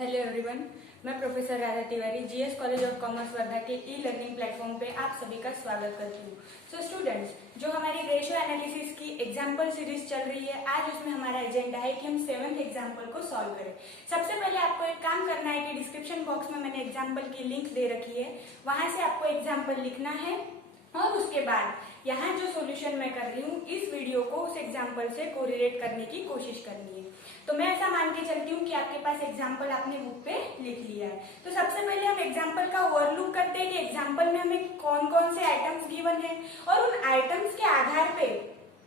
Hello everyone, मैं professor Radha Tiwari GS college of commerce Wardha के e learning platform पे आप सभी का स्वागत करती हूँ। सो स्टूडेंट्स, जो हमारी रेशियो एनालिसिस की एग्जाम्पल सीरीज चल रही है, आज उसमें हमारा एजेंडा है कि हम 7th एग्जाम्पल को सॉल्व करें। सबसे पहले आपको एक काम करना है कि डिस्क्रिप्शन बॉक्स में मैंने एग्जाम्पल की लिंक दे रखी है, वहां से आपको एग्जाम्पल लिखना है और उसके बाद यहाँ जो सॉल्यूशन मैं कर रही हूँ इस वीडियो को उस एग्जाम्पल से कोरिलेट करने की कोशिश करनी है। तो मैं ऐसा मान के चलती हूँ कि आपके पास एग्जाम्पल आपने बुक पे लिख लिया है। तो सबसे पहले हम एग्जाम्पल का ओवरलुक करते हैं कि एग्जाम्पल में हमें कौन कौन से आइटम्स गिवन है और उन आइटम्स के आधार पे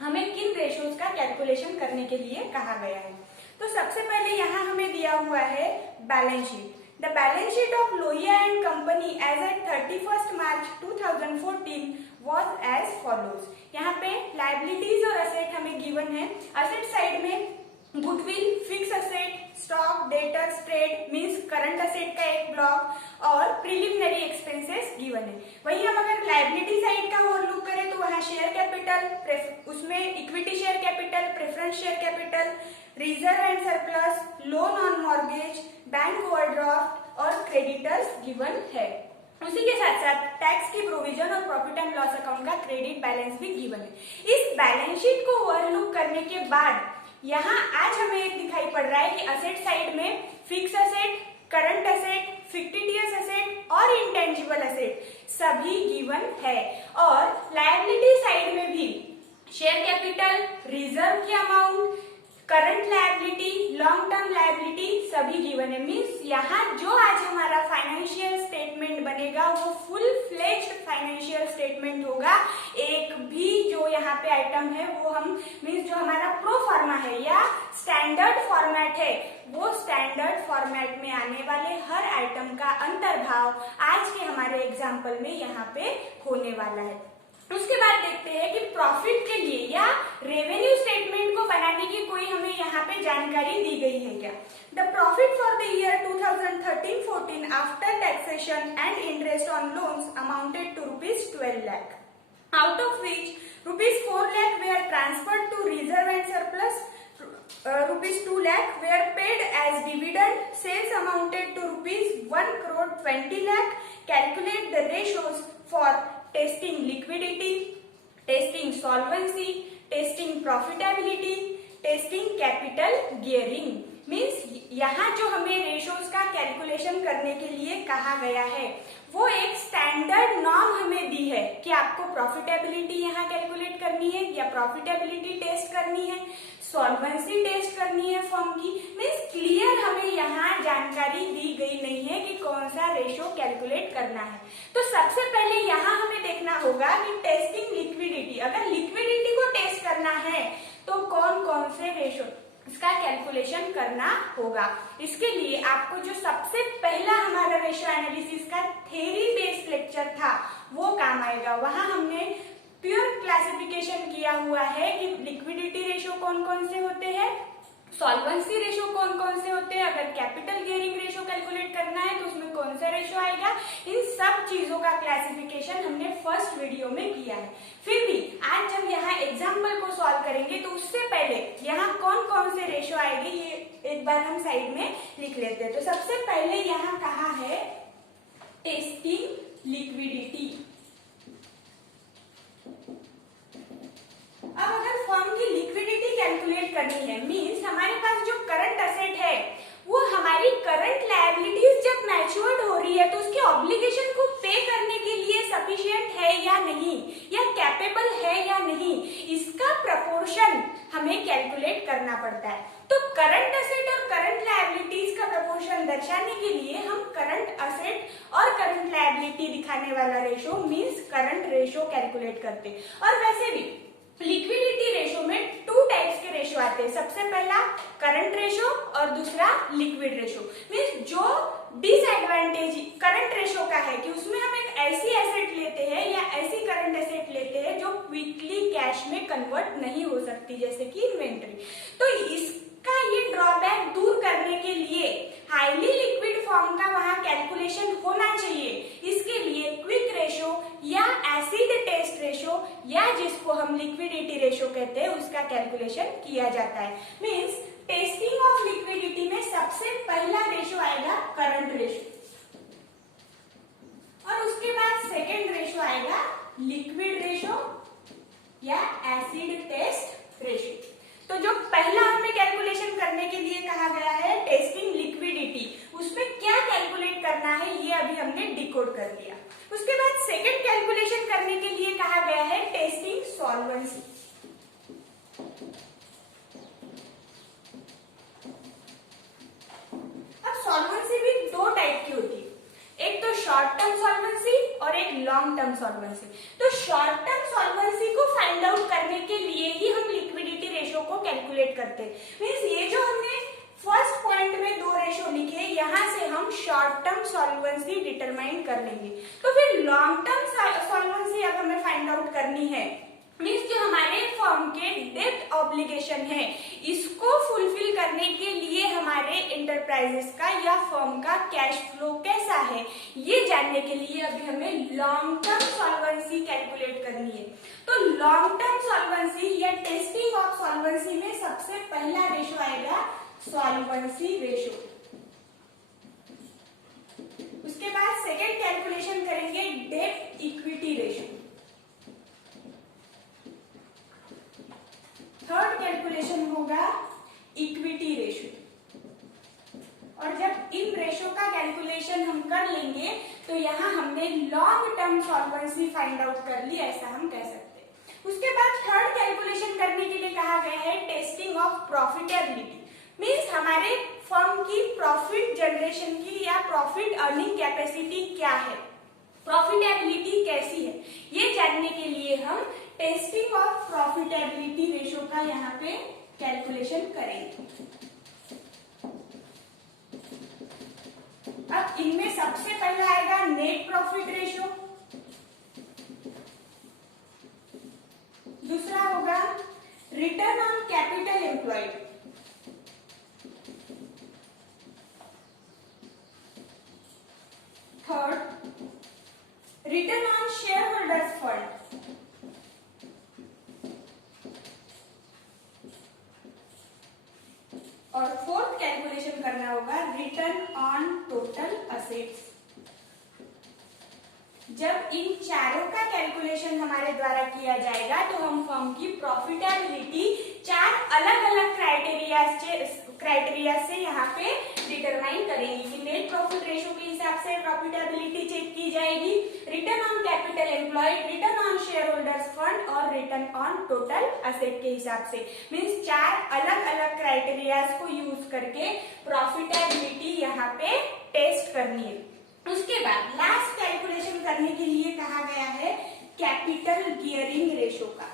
हमें किन रेशियोज का कैलकुलेशन करने के लिए कहा गया है। तो सबसे पहले यहाँ हमें दिया हुआ है balance sheet. The balance sheet of Lohia and Company as at 31st March 2014 was as follows। यहाँ पे लाइबिलिटीज और असेट हमें गिवन है। असेट साइड में goodwill, fix asset, stock, debtors, trade means current asset का एक ब्लॉक और preliminary expenses given है। वहीं हम अगर लाइबिलिटी साइड का ओवरलुक करें तो वहाँ शेयर कैपिटल, उसमें equity share capital, preference share capital, reserve and surplus, loan on mortgage, bank overdraft और क्रेडिटर्स गिवन है। उसी के साथ साथ टैक्स की प्रोविजन और प्रॉफिट एंड लॉस अकाउंट का क्रेडिट बैलेंस भी गिवन है। इस बैलेंस शीट को ओवरलुक करने के बाद यहाँ आज हमें दिखाई पड़ रहा है कि असेट साइड में fix asset, current asset, fictitious asset और इंटेंजिबल असेट सभी गिवन है और लायबिलिटी साइड में भी शेयर कैपिटल, रिजर्व की amount, current liability, long term liability सभी गिवन है। मींस यहाँ जो आज हमारा फाइनेंशियल स्टेटमेंट बनेगा वो फुल फ्लेज्ड फाइनेंशियल स्टेटमेंट होगा। एक भी जो यहाँ पे आइटम है वो हम मींस जो हमारा प्रो फॉर्मा है या स्टैंडर्ड फॉर्मेट है वो स्टैंडर्ड फॉर्मेट में आने वाले हर आइटम का अंतर्भाव आज के हमारे एग्जाम्पल में यहाँ पे होने वाला है। उसके बाद देखते हैं कि प्रॉफिट के लिए या रेवेन्यू स्टेटमेंट को बनाने की कोई हमें यहाँ पे जानकारी दी गई है क्या। The profit for the year 2013-14 after taxation and interest on loans amounted to ₹12 lakh, out of which ₹4 lakh were transferred to reserve and surplus, ₹2 lakh were paid as dividend, sales amounted to ₹1,20 lakh. Calculate the ratios for testing liquidity, testing solvency, testing profitability, testing capital gearing। Means यहाँ जो हमें ratios का calculation करने के लिए कहा गया है वो एक स्टैंडर्ड नॉर्म हमें दी है कि आपको प्रॉफिटेबिलिटी यहाँ कैलकुलेट करनी है या प्रॉफिटेबिलिटी टेस्ट करनी है, सॉल्वेंसी टेस्ट करनी है फर्म की। मीन्स क्लियर हमें यहाँ जानकारी दी गई नहीं है कि कौन सा रेशो कैलकुलेट करना है। तो सबसे पहले यहाँ हमें देखना होगा कि टेस्टिंग लिक्विडिटी, अगर लिक्विडिटी को टेस्ट करना है तो कौन कौन से रेशो इसका कैलकुलेशन करना होगा। इसके लिए आपको जो सबसे पहला हमारा रेशियो एनालिसिस का थ्योरी बेस्ड लेक्चर था वो काम आएगा। वहां हमने प्योर क्लासिफिकेशन किया हुआ है कि लिक्विडिटी रेशियो कौन कौन से होते हैं, सॉल्वेंसी रेशियो कौन कौन से होते हैं, अगर कैपिटल गियरिंग रेशियो कैलकुलेट करना है तो उसमें कौन सा रेशियो आएगा। इन सब चीजों का क्लासिफिकेशन हमने फर्स्ट वीडियो में किया है। फिर भी आज जब यहाँ एग्जाम्पल को सॉल्व करेंगे तो उससे पहले यहाँ कौन कौन से रेशियो आएंगे ये एक बार हम साइड में लिख लेते हैं। तो सबसे पहले यहाँ कहा है टेस्टिंग लिक्विडिटी। अब अगर फर्म की लिक्विडिटी कैलकुलेट करनी है मींस हमारे पास जो करंट असेट है वो हमारी करंट लायबिलिटीज जब मैच्योर्ड हो रही है तो उसके ऑब्लिगेशन को पे करने के लिए सफिशिएंट है या नहीं या कैपेबल है या नहीं, इसका प्रपोर्शन हमें कैलकुलेट करना पड़ता है। तो करंट असेट और करंट लायबिलिटीज का प्रपोर्शन दर्शाने के लिए हम करंट असेट और करंट लायबिलिटी दिखाने वाला ratio means current ratio calculate करते। और वैसे भी लिक्विडिटी रेशो में 2 टाइप्स के रेशो आते हैं। सबसे पहला करंट रेशो और दूसरा लिक्विड रेशो। मींस जो डिसएडवांटेज करंट रेशो का है कि उसमें हम एक ऐसी एसेट लेते हैं या ऐसी करंट एसेट लेते हैं जो क्विकली कैश में कन्वर्ट नहीं हो सकती, जैसे कि इन्वेंट्री। तो इसका ये ड्रॉबैक दूर करने के लिए हाईली लिक्विड फॉर्म का वहां कैलकुलेशन होना चाहिए। इसके लिए क्विक रेशो या एसिड टेस्ट रेशो या जिसको हम लिक्विडिटी रेशो कहते हैं उसका कैलकुलेशन किया जाता है। मींस टेस्टिंग ऑफ लिक्विडिटी में सबसे पहला रेशो आएगा अभी हमने डिकोड कर लिया। उसके बाद सेकंड कैलकुलेशन करने के लिए कहा गया है टेस्टिंग सॉल्वेंसी। अब सॉल्वेंसी भी दो टाइप की होती है, एक तो शॉर्ट टर्म सॉल्वेंसी और एक लॉन्ग टर्म सॉल्वेंसी। तो शॉर्ट टर्म सॉल्वेंसी को फाइंड आउट करने के लिए ही हम लिक्विडिटी रेशियो को कैलकुलेट करते हैं। मींस ये जो हमने फर्स्ट पॉइंट में दो रेशो लिखे, यहाँ से हम शॉर्ट टर्म सॉल्वेंसी डिटरमाइन कर लेंगे। तो फिर लॉन्ग टर्म सॉल्वेंसी अब हमें फाइंड आउट करनी है। मींस जो हमारे फर्म के डेब्ट ऑब्लिगेशन है, इसको फुलफिल करने के लिए हमारे एंटरप्राइजेस का या फर्म का कैश फ्लो कैसा है, ये जानने के लिए अभी हमें लॉन्ग टर्म सॉल्वेंसी कैलकुलेट करनी है। तो लॉन्ग टर्म सॉल्वेंसी या टेस्टिंग ऑफ सॉल्वेंसी में सबसे पहला रेशो आएगा सॉल्वेंसी रेशो। उसके बाद सेकेंड कैलकुलेशन करेंगे डेब्ट इक्विटी रेशो। थर्ड कैलकुलेशन होगा इक्विटी रेशो। और जब इन रेशो का कैलकुलेशन हम कर लेंगे तो यहाँ हमने long term solvency find out कर ली, ऐसा हम कह सकते हैं। उसके बाद थर्ड कैलकुलेशन करने के लिए कहा गया है टेस्टिंग ऑफ प्रॉफिटेबिलिटी। मीन्स हमारे फर्म की प्रॉफिट जनरेशन की या प्रॉफिट अर्निंग कैपेसिटी क्या है, प्रॉफिटेबिलिटी कैसी है, ये जानने के लिए हम टेस्टिंग ऑफ प्रॉफिटेबिलिटी रेशो का यहाँ पे कैलकुलेशन करेंगे। अब इनमें सबसे पहला आएगा नेट प्रॉफिट रेशो, दूसरा होगा return on capital employed, third return on share holders fund, और फोर्थ कैलकुलेशन करना होगा रिटर्न ऑन टोटल असेट्स। जब इन चारों का कैलकुलेशन हमारे द्वारा किया जाएगा तो हम फर्म की प्रॉफिटेबिलिटी चार अलग अलग क्राइटेरिया से यहाँ पे डिटरमाइन करेंगे कि नेट प्रॉफिट रेशो के हिसाब से प्रॉफिटेबिलिटी चेक की जाएगी, return on capital employed, return on share holders fund और रिटर्न ऑन टोटल असेट के हिसाब से। मींस चार अलग अलग क्राइटेरियाज को यूज करके प्रॉफिटेबिलिटी यहाँ पे टेस्ट करनी है। उसके बाद लास्ट कैलकुलेशन करने के लिए कहा गया है कैपिटल गियरिंग रेशो का।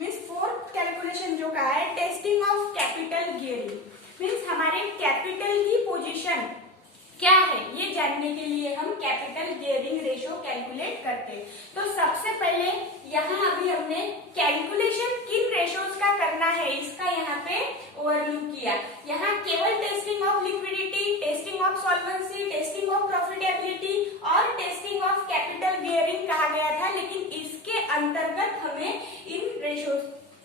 मीन्स फोर्थ कैलकुलेशन जो कहा है testing of capital gearing. Means हमारे कैपिटल की पोजीशन क्या है ये जानने के लिए हम कैपिटल गियरिंग रेशो कैलकुलेट करते हैं। तो सबसे पहले यहाँ अभी हमने कैलकुलेशन किन रेशोज का करना है इसका यहाँ पे ओवरलुक किया। यहाँ केवल testing of liquidity, testing of solvency, testing of profitability और टेस्टिंग ऑफ कैपिटल गियरिंग कहा गया था, लेकिन इसके अंतर्गत हमें इन रेशोज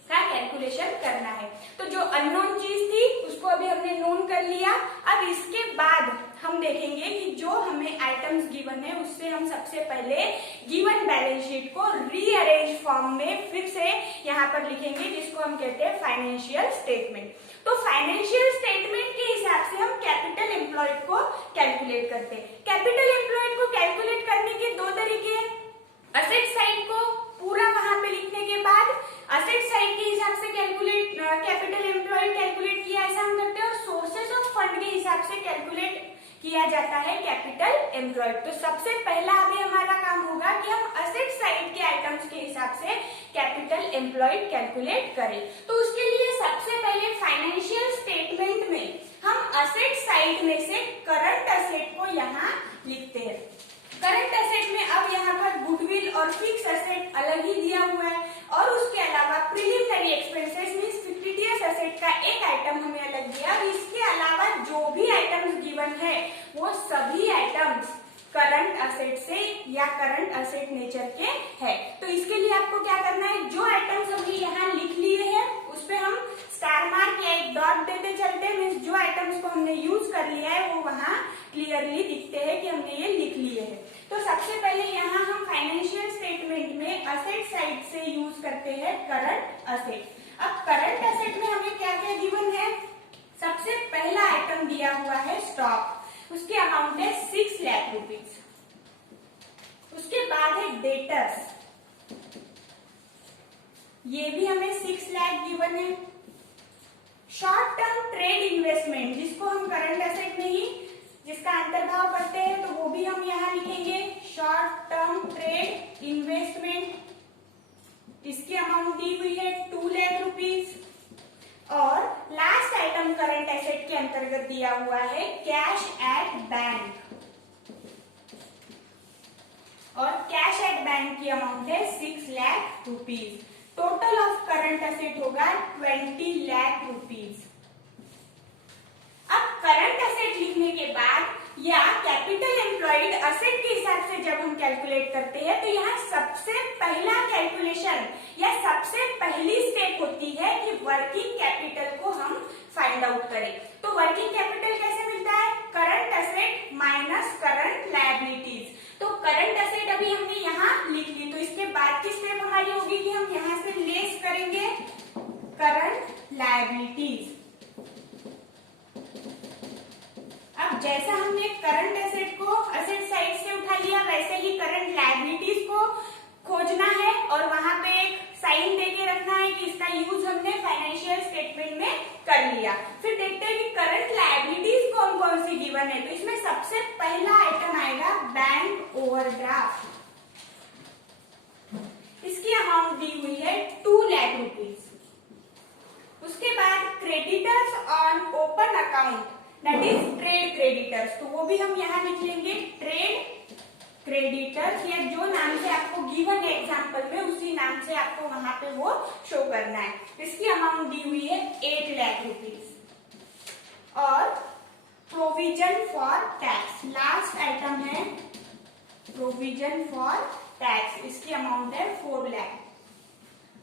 का कैलकुलेशन करना है। तो जो अननोन चीज थी उसको अभी हमने नोन कर लिया। अब इसके बाद हम देखेंगे कि जो हमें आइटम्स गिवन है उससे हम सबसे पहले गिवन बैलेंस शीट को रीअरेंज फॉर्म में फिर से यहाँ पर लिखेंगे, जिसको हम कहते हैं फाइनेंशियल स्टेटमेंट। तो फाइनेंशियल स्टेटमेंट के हिसाब से हम कैपिटल एम्प्लॉयड को कैलकुलेट करते हैं। कैपिटल एम्प्लॉयड को कैलकुलेट करने के दो तरीके हैं। असेट साइड को पूरा वहां पे लिखने के बाद असेट साइड के हिसाब से कैपिटल एम्प्लॉयड कैलकुलेट किया, ऐसा हम करते हैं। और सोर्सेस ऑफ फंड के हिसाब से कैलकुलेट किया जाता है कैपिटल एम्प्लॉयड। तो सबसे पहला अभी हमारा काम होगा कि हम असेट साइड के आइटम्स के हिसाब से कैपिटल एम्प्लॉयड कैलकुलेट करें। तो उसके लिए सबसे पहले फाइनेंशियल स्टेटमेंट में हम असेट साइड में से करंट असेट को यहाँ लिखते हैं। करंट असेट में अब यहाँ पर गुडविल और फिक्स असेट अलग ही दिया हुआ है, और उसके अलावा preliminary expenses means fictitious asset का एक आइटम हमें अलग दिया। इसके अलावा जो भी आइटम्स गिवन है वो सभी आइटम्स करंट असेट से या करंट असेट नेचर के है। तो इसके लिए आपको क्या करना है, जो आइटम्स हमने यहाँ लिख लिए हैं उस पे हम स्टार मार्क या एक डॉट देते चलते हैं। मींस जो आइटम्स को हमने यूज कर लिया है वो वहाँ क्लियरली दिखते हैं कि हमने ये लिख लिए हैं। तो सबसे पहले यहाँ हम फाइनेंशियल स्टेटमेंट में असेट साइड से यूज करते हैं करंट असेट। अब करंट असेट में हमें क्या क्या गिवन है? सबसे पहला आइटम दिया हुआ है स्टॉक, उसकी अमाउंट है 6 लाख रुपीज। उसके बाद है डेटर्स, ये भी हमें 6 लाख गिवन है। शॉर्ट टर्म ट्रेड इन्वेस्टमेंट, जिसको हम करंट असेट में ही जिसका अंतर्भाव करते हैं, तो वो भी हम यहाँ लिखेंगे शॉर्ट टर्म ट्रेड इन्वेस्टमेंट, इसकी अमाउंट दी हुई है 2 लाख रुपीज। और लास्ट आइटम करंट एसेट के अंतर्गत दिया हुआ है कैश एट बैंक, और कैश एट बैंक की अमाउंट है 6 lakh rupees. Total of current asset होगा 20 लाख रुपीज। अब करंट एसेट लिखने के बाद या कैपिटल एम्प्लॉयड एसेट के हिसाब से जब हम कैलकुलेट करते हैं, तो यहाँ सबसे पहला कैलकुलेशन या सबसे पहली स्टेप होती है कि वर्किंग कैपिटल को हम फाइंड आउट करें। तो वर्किंग कैपिटल कैसे मिलता है? Current asset minus current liabilities. तो करंट एसेट अभी हमने यहाँ लिख ली, तो इसके बाद की स्टेप हमारी होगी कि हम यहाँ से लेस करेंगे करंट लायबिलिटीज। अब जैसा हमने करंट एसेट को एसेट साइड से उठा लिया, वैसे ही करंट लायबिलिटीज को खोजना है और वहां पे एक साइन देके रखना है कि इसका यूज हमने फाइनेंशियल स्टेटमेंट में कर लिया। फिर देखते हैं कि करंट लायबिलिटीज कौन कौन सी गिवन है। तो इसमें सबसे पहला आइटम आएगा बैंक ओवरड्राफ्ट, इसकी अमाउंट दी हुई है 2 लाख रुपीज। उसके बाद creditors on open account, that is trade creditors, तो वो भी हम यहाँ लिख लेंगे ट्रेड क्रेडिटर्स, या जो नाम से आपको गिवन है एग्जाम्पल में उसी नाम से आपको वहां पे वो शो करना है। इसकी अमाउंट दी हुई है 8 लाख रुपीज। और provision for tax, last item है प्रोविजन फॉर टैक्स, इसकी अमाउंट है 4 लाख।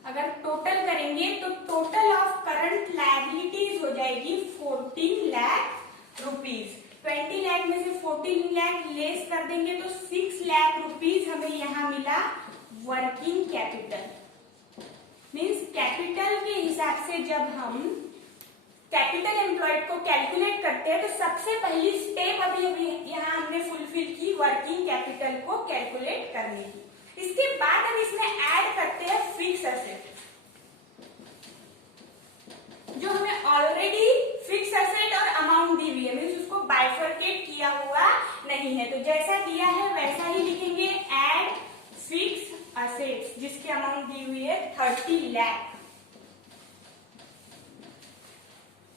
अगर टोटल करेंगे तो टोटल ऑफ करंट लायबिलिटीज हो जाएगी 14 लाख रुपीज। 20 लाख में से 14 लाख लेस कर देंगे तो 6 लाख रुपीज हमें यहाँ मिला वर्किंग कैपिटल। मींस कैपिटल के हिसाब से जब हम कैपिटल एम्प्लॉयड को कैलकुलेट करते हैं, तो सबसे पहली स्टेप अभी यहाँ हमने फुलफिल की वर्किंग कैपिटल को कैलकुलेट करने की। इसके बाद हम इसमें ऐड करते हैं फिक्स एसेट, जो हमें ऑलरेडी फिक्स एसेट और अमाउंट दी हुई है, मींस उसको बाइफरकेट किया हुआ नहीं है। तो जैसा दिया है वैसा ही लिखेंगे ऐड फिक्स एसेट्स, जिसकी अमाउंट दी हुई है 30 लाख।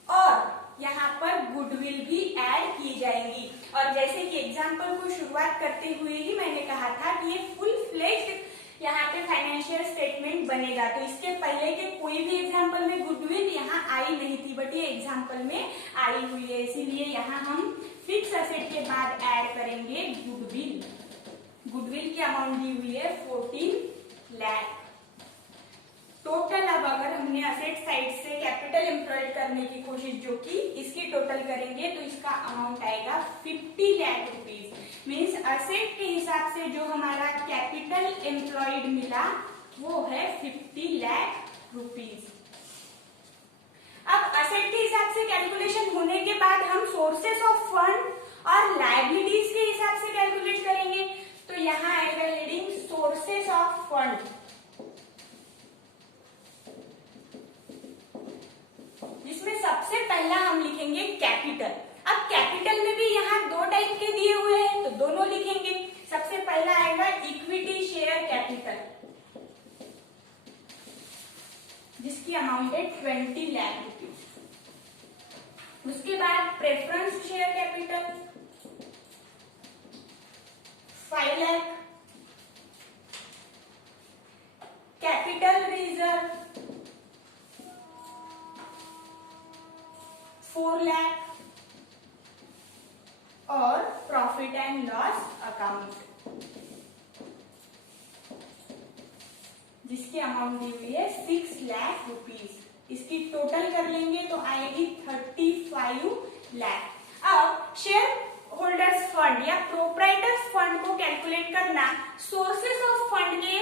और यहाँ पर गुडविल भी ऐड की जाएंगी। और जैसे कि एग्जाम्पल को शुरुआत करते हुए ही मैंने कहा था कि ये फुल फ्लेज्ड यहाँ पे फाइनेंशियल स्टेटमेंट बनेगा। तो इसके पहले के कोई भी एग्जाम्पल में गुडविल यहाँ आई नहीं थी, बट ये एग्जाम्पल में आई हुई है, इसीलिए यहाँ हम फिक्स एसेट के बाद ऐड करेंगे गुडविल। गुडविल की अमाउंट दी हुई है 14 लाख। टोटल अब अगर हमने असेट साइड से कैपिटल एम्प्लॉयड करने की कोशिश जो की, इसकी टोटल करेंगे तो इसका अमाउंट आएगा 50 लाख रुपीज। मीन्स असेट के हिसाब से जो हमारा कैपिटल एम्प्लॉयड मिला वो है 50 लाख रुपीज। अब असेट के हिसाब से कैलकुलेशन होने के बाद हम सोर्सेस ऑफ फंड और लायबिलिटीज के हिसाब से कैलकुलेट करेंगे। तो यहाँ आएगा हेडिंग सोर्सेस ऑफ फंड, जिसमें सबसे पहला हम लिखेंगे कैपिटल। अब कैपिटल में भी यहाँ 2 टाइप के दिए हुए हैं, तो दोनों लिखेंगे। सबसे पहला आएगा इक्विटी शेयर कैपिटल, जिसकी अमाउंट है 20 लाख रुपीज। उसके बाद preference share capital 5 lakh. Capital reserve 4 lakh. और प्रॉफिट एंड लॉस अकाउंट, जिसकी अमाउंट दी हुई है 6 लाख रुपीज। इसकी टोटल कर लेंगे तो आएगी 35 लाख। अब शेयर होल्डर्स फंड या प्रोप्राइटर्स फंड को कैलकुलेट करना सोर्सेस ऑफ फंड के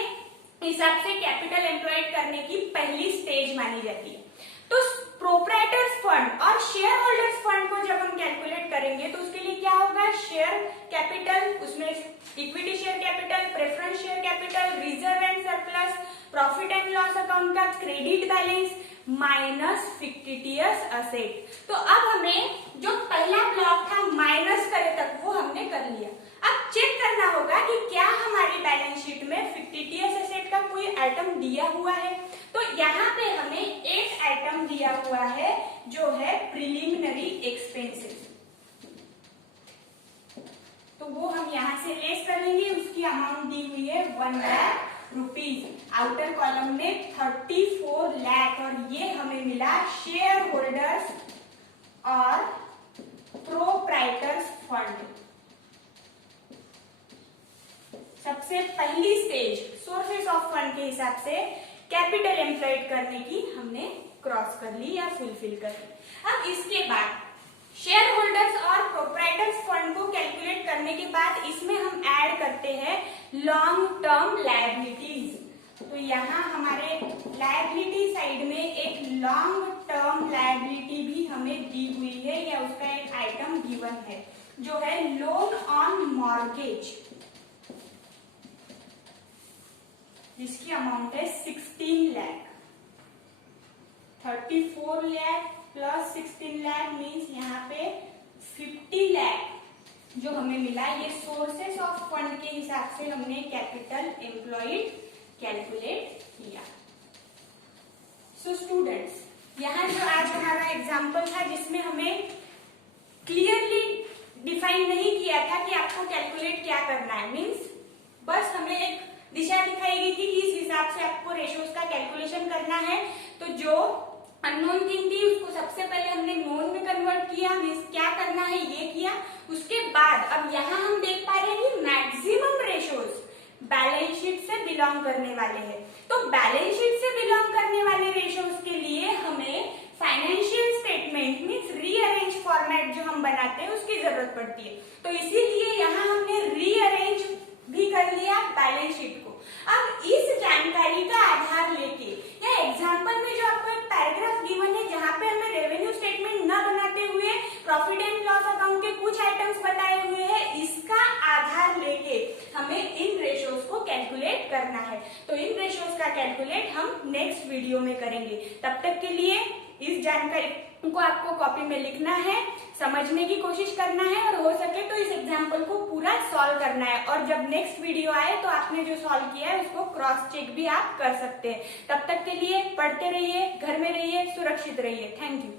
हिसाब से कैपिटल एम्प्लॉयड करने की पहली स्टेज मानी जाती है। तो प्रोप्राइटर्स फंड और शेयर होल्डर्स फंड को जब हम कैलकुलेट करेंगे तो उसके लिए क्या होगा, शेयर कैपिटल, उसमें equity share capital, preference share capital, reserve and surplus, profit and loss account का credit balance minus fictitious asset. तो अब हमें जो पहला ब्लॉक था माइनस करे तक वो हमने कर लिया। अब चेक करना होगा कि क्या हमारी बैलेंस शीट में फिक्टिटियस एसेट का कोई आइटम दिया हुआ है। तो यहाँ पे हमें एक आइटम दिया हुआ है जो है प्रिलिमिनरी एक्सपेंसेस, तो वो हम यहाँ से लेस कर लेंगे। उसकी अमाउंट दी हुई है 1 लाख रुपीज, आउटर कॉलम में 34 लाख, और ये हमें मिला शेयर होल्डर्स और प्रोप्राइटर्स फंड। सबसे पहली स्टेज सोर्सेस ऑफ फंड के हिसाब से कैपिटल एम्प्लॉयड करने की हमने क्रॉस कर ली या फुलफिल कर ली। अब इसके बाद शेयर होल्डर्स और प्रोप्राइटर्स फंड को कैलकुलेट करने के बाद इसमें हम ऐड करते हैं लॉन्ग टर्म लायबिलिटीज। तो यहाँ हमारे लायबिलिटी साइड में एक लॉन्ग टर्म लायबिलिटी भी हमें दी हुई है या उसका एक आइटम गिवन है जो है लोन ऑन मॉर्गेज, जिसकी अमाउंट है 16 लाख। 34 लाख प्लस 16 लाख मीन्स यहाँ पे 50 लाख जो हमें मिला। ये सोर्सेस ऑफ फंड के हिसाब से हमने कैपिटल एम्प्लॉयड कैलकुलेट किया। सो स्टूडेंट्स, यहाँ जो आज हमारा एग्जाम्पल था जिसमें हमें क्लियरली डिफाइन नहीं किया था कि आपको कैलकुलेट क्या करना है, मीन्स बस हमें एक दिशा दिखाई गई थी कि इस हिसाब से आपको रेशियोज का कैलकुलेशन करना है। तो जो अननोन थिंग थी उसको सबसे पहले हमने नोन में कन्वर्ट किया, मीन्स क्या करना है ये किया। उसके बाद अब यहाँ हम देख पा रहे हैं कि मैक्सिमम रेशियोज बैलेंस शीट से बिलोंग करने वाले हैं। तो बैलेंस शीट से बिलोंग करने वाले रेशियोज के लिए हमें financial statement means rearrange format जो हम बनाते हैं उसकी जरूरत पड़ती है। तो इसीलिए यहाँ हमने रीअरेंज भी कर लिया बैलेंस शीट को। अब इस जानकारी का आधार लेके या एग्जांपल में जो आपको एक पैराग्राफ गिवन है जहां पे हमें रेवेन्यू स्टेटमेंट न बनाते हुए प्रॉफिट एंड लॉस अकाउंट के कुछ आइटम्स बताए हुए हैं, इसका आधार लेके हमें इन रेशियोज को कैलकुलेट करना है। तो इन रेशियोज का कैलकुलेट हम नेक्स्ट वीडियो में करेंगे। तब तक के लिए इस जानकारी को आपको कॉपी में लिखना है, समझने की कोशिश करना है और हो सके तो इस एग्जाम्पल को पूरा सॉल्व करना है। और जब नेक्स्ट वीडियो आए तो आपने जो सॉल्व किया है उसको क्रॉस चेक भी आप कर सकते हैं। तब तक के लिए पढ़ते रहिए, घर में रहिए, सुरक्षित रहिए। Thank you.